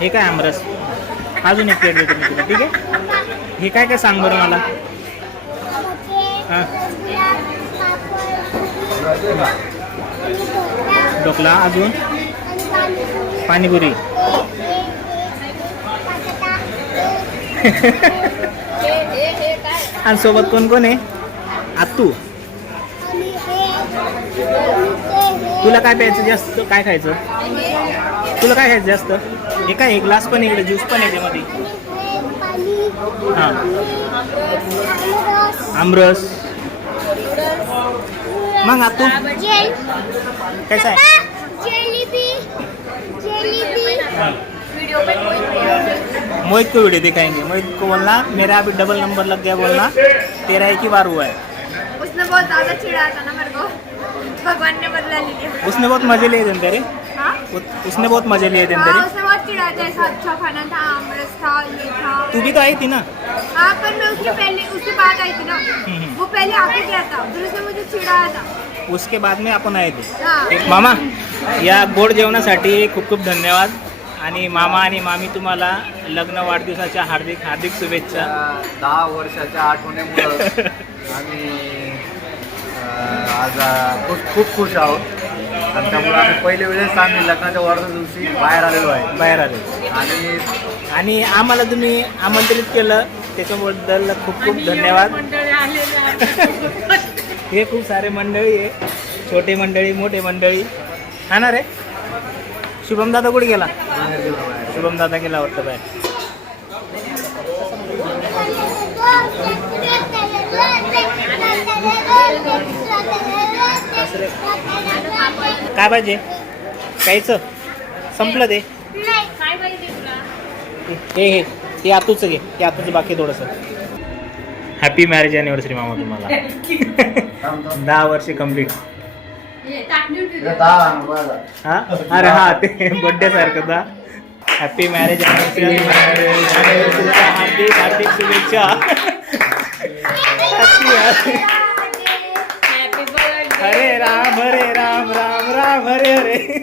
हे काय आमरस, अजून एक प्लेट देतो मी तुला, ठीक आहे. हे काय काय सांग बरं मला. हां, ढोकला, अजून पाणीपुरी. आणि सोबत कोण कोण आहे. आत्तू, तुला काय प्यायचं जास्त, काय खायचं तुला, काय खायचं जास्त. हे काय, एक ग्लास पण इकडे, ज्यूस पण आहे त्यामध्ये. हां, आमरस. मग आत्तू कैसा है. मोहित को वीडियो दिखाएंगे. मोहित को बोलना मेरा अभी डबल नंबर लग गया, बोलना तेरा एक ही बार हुआ है. उसने बहुत ज्यादा चिढ़ाया था ना मेरे को, भगवान ने बदला लिया. उसने बहुत मजे लिए थे तेरे. हाँ? उसने बहुत मजे लिए थे हाँ, तेरे. उसने बहुत चिढ़ाया था. ऐसा अच्छा खाना था, आमरस था, ये था. तू भी तो आई थी ना. हाँ, पर मैं उसके बाद आई थी ना. वो पहले आके गया था, फिर उसने मुझे चिढ़ाया था. उसके बाद में आपण आहे ते. हाँ. मामा, या गोड जेवणासाठी खूप खूप धन्यवाद. आणि मामा आणि मामी तुम्हाला लग्न वाढदिवसाच्या हार्दिक हार्दिक शुभेच्छा. 10 वर्षाच्या आठवणीमुळे आम्ही आज खूप खुश आहोत. आणि त्यामुळे आम्ही पहिल्या वेळेस आम्ही लग्नाच्या वाढदिवसा दिवशी बाहेर आलेलो आहे. बाहेर आले आणि आम्हाला तुम्ही आमंत्रित केलं त्याच्याबद्दल खूप खूप धन्यवाद. हे खूप सारे मंडळी आहे, छोटे मंडळी, मोठे मंडळी. हा ना रे. शुभम दादा कुठे गेला. शुभम दादा गेला वाटतं बाहेर. काय पाहिजे, काहीच संपलं ते. हे हे आतूच घे, ते आतूच बाकी थोडंसं. हॅपी मॅरेज अॅनिव्हर्सरी मामा तुम्हाला. 10 वर्ष कंप्लीट. हा, अरे हा, ते बड्डे सारखं था. हॅपी मॅरेज अॅनिव्हर्सरी, हार्दिक हार्दिक शुभेच्छा. हरे राम राम राम राम हरे हरे.